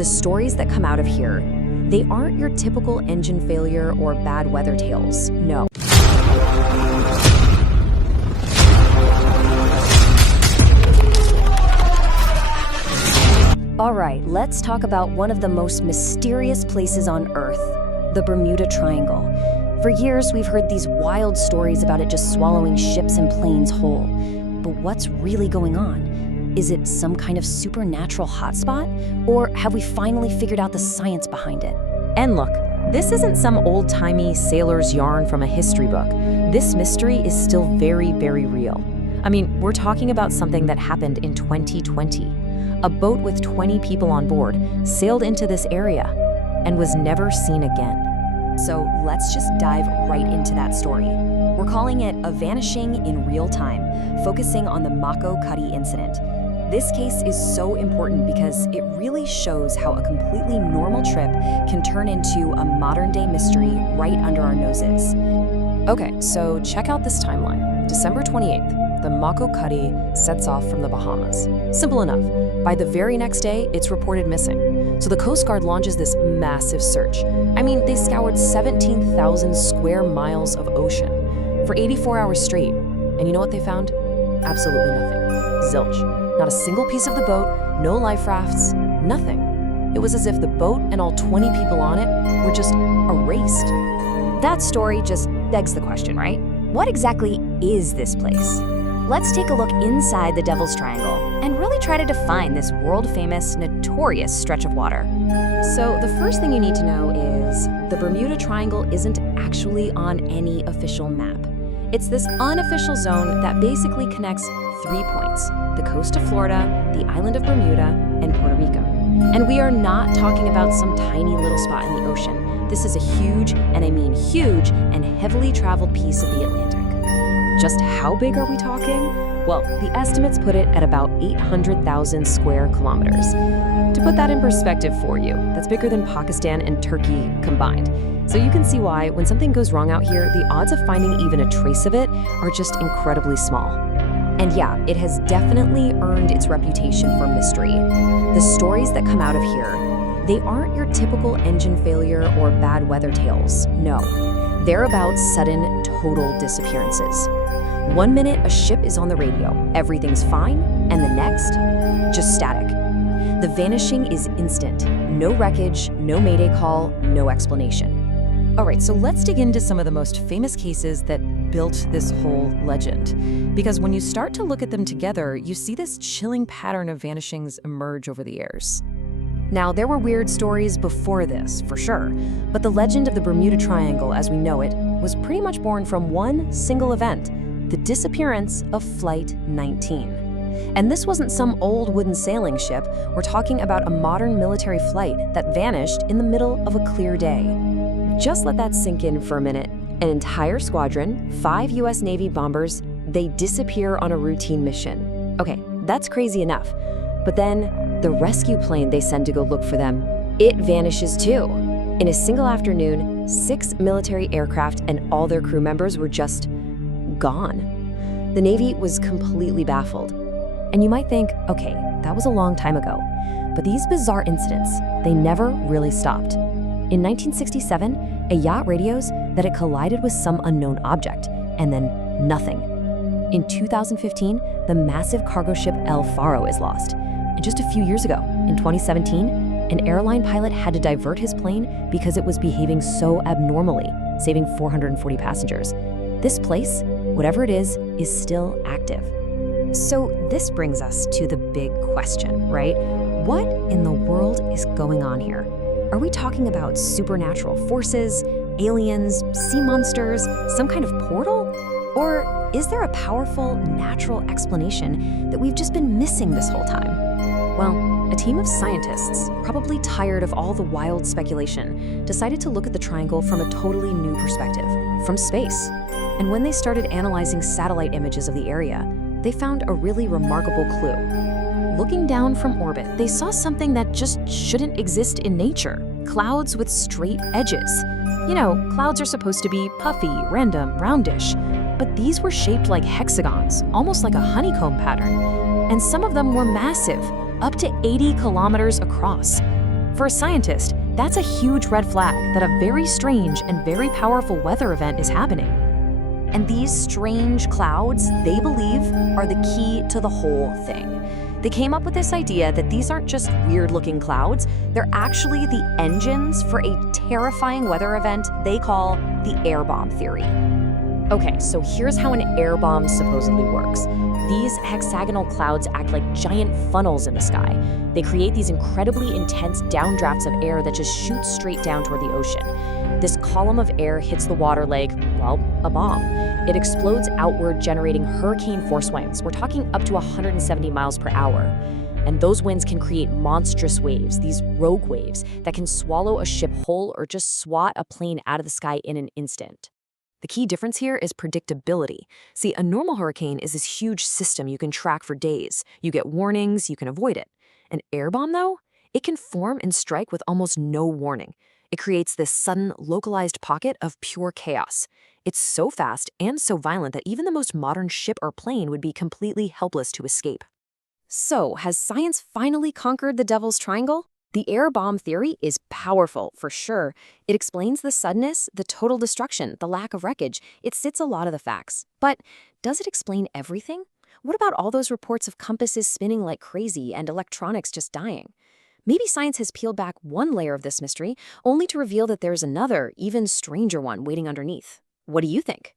the stories that come out of here, they aren't your typical engine failure or bad weather tales, no. All right, let's talk about one of the most mysterious places on Earth, the Bermuda Triangle. For years, we've heard these wild stories about it just swallowing ships and planes whole. But what's really going on? Is it some kind of supernatural hotspot? Or have we finally figured out the science behind it? And look, this isn't some old-timey sailor's yarn from a history book. This mystery is still very, very real. I mean, we're talking about something that happened in 2020. A boat with 20 people on board sailed into this area and was never seen again. So let's just dive right into that story. We're calling it a vanishing in real time, focusing on the Mako Cuddy incident. This case is so important because it really shows how a completely normal trip can turn into a modern-day mystery right under our noses. Okay, so check out this timeline. December 28th, the Mako Cuddy sets off from the Bahamas. Simple enough. By the very next day, it's reported missing. So the Coast Guard launches this massive search. I mean, they scoured 17,000 square miles of ocean for 84 hours straight. And you know what they found? Absolutely nothing. Zilch. Not a single piece of the boat, no life rafts, nothing. It was as if the boat and all 20 people on it were just erased. That story just begs the question, right? What exactly is this place? Let's take a look inside the Devil's Triangle and really try to define this world-famous, notorious stretch of water. So the first thing you need to know is the Bermuda Triangle isn't actually on any official map. It's this unofficial zone that basically connects 3 points: the coast of Florida, the island of Bermuda, and Puerto Rico. And we are not talking about some tiny little spot in the ocean. This is a huge, and I mean huge, and heavily traveled piece of the Atlantic. Just how big are we talking? Well, the estimates put it at about 800,000 square kilometers. To put that in perspective for you, that's bigger than Pakistan and Turkey combined. So you can see why, when something goes wrong out here, the odds of finding even a trace of it are just incredibly small. And yeah, it has definitely earned its reputation for mystery. The stories that come out of here, they aren't your typical engine failure or bad weather tales, no. They're about sudden, total disappearances. 1 minute, a ship is on the radio, everything's fine, and the next, just static. The vanishing is instant. No wreckage, no mayday call, no explanation. All right, so let's dig into some of the most famous cases that built this whole legend. Because when you start to look at them together, you see this chilling pattern of vanishings emerge over the years. Now, there were weird stories before this, for sure, but the legend of the Bermuda Triangle, as we know it, was pretty much born from one single event: the disappearance of Flight 19. And this wasn't some old wooden sailing ship. We're talking about a modern military flight that vanished in the middle of a clear day. Just let that sink in for a minute. An entire squadron, 5 US Navy bombers, they disappear on a routine mission. Okay, that's crazy enough. But then, the rescue plane they send to go look for them, it vanishes too. In a single afternoon, 6 military aircraft and all their crew members were just gone. The Navy was completely baffled. And you might think, okay, that was a long time ago. But these bizarre incidents, they never really stopped. In 1967, a yacht radios that it collided with some unknown object, and then nothing. In 2015, the massive cargo ship El Faro is lost. And just a few years ago, in 2017, an airline pilot had to divert his plane because it was behaving so abnormally, saving 440 passengers. This place, whatever it is still active. So this brings us to the big question, right? What in the world is going on here? Are we talking about supernatural forces, aliens, sea monsters, some kind of portal? Or is there a powerful natural explanation that we've just been missing this whole time? Well, a team of scientists, probably tired of all the wild speculation, decided to look at the triangle from a totally new perspective, from space. And when they started analyzing satellite images of the area, they found a really remarkable clue. Looking down from orbit, they saw something that just shouldn't exist in nature: clouds with straight edges. You know, clouds are supposed to be puffy, random, roundish, but these were shaped like hexagons, almost like a honeycomb pattern. And some of them were massive, up to 80 kilometers across. For a scientist, that's a huge red flag that a very strange and very powerful weather event is happening. And these strange clouds, they believe, are the key to the whole thing. They came up with this idea that these aren't just weird-looking clouds, they're actually the engines for a terrifying weather event they call the air bomb theory. Okay, so here's how an air bomb supposedly works. These hexagonal clouds act like giant funnels in the sky. They create these incredibly intense downdrafts of air that just shoot straight down toward the ocean. This column of air hits the water like, well, a bomb. It explodes outward, generating hurricane-force winds. We're talking up to 170 miles per hour. And those winds can create monstrous waves, these rogue waves, that can swallow a ship whole or just swat a plane out of the sky in an instant. The key difference here is predictability. See, a normal hurricane is this huge system you can track for days. You get warnings, you can avoid it. An air bomb, though, it can form and strike with almost no warning. It creates this sudden, localized pocket of pure chaos. It's so fast and so violent that even the most modern ship or plane would be completely helpless to escape. So, has science finally conquered the Devil's Triangle? The air bomb theory is powerful, for sure. It explains the suddenness, the total destruction, the lack of wreckage. It sits a lot of the facts. But does it explain everything? What about all those reports of compasses spinning like crazy and electronics just dying? Maybe science has peeled back one layer of this mystery, only to reveal that there's another, even stranger one waiting underneath. What do you think?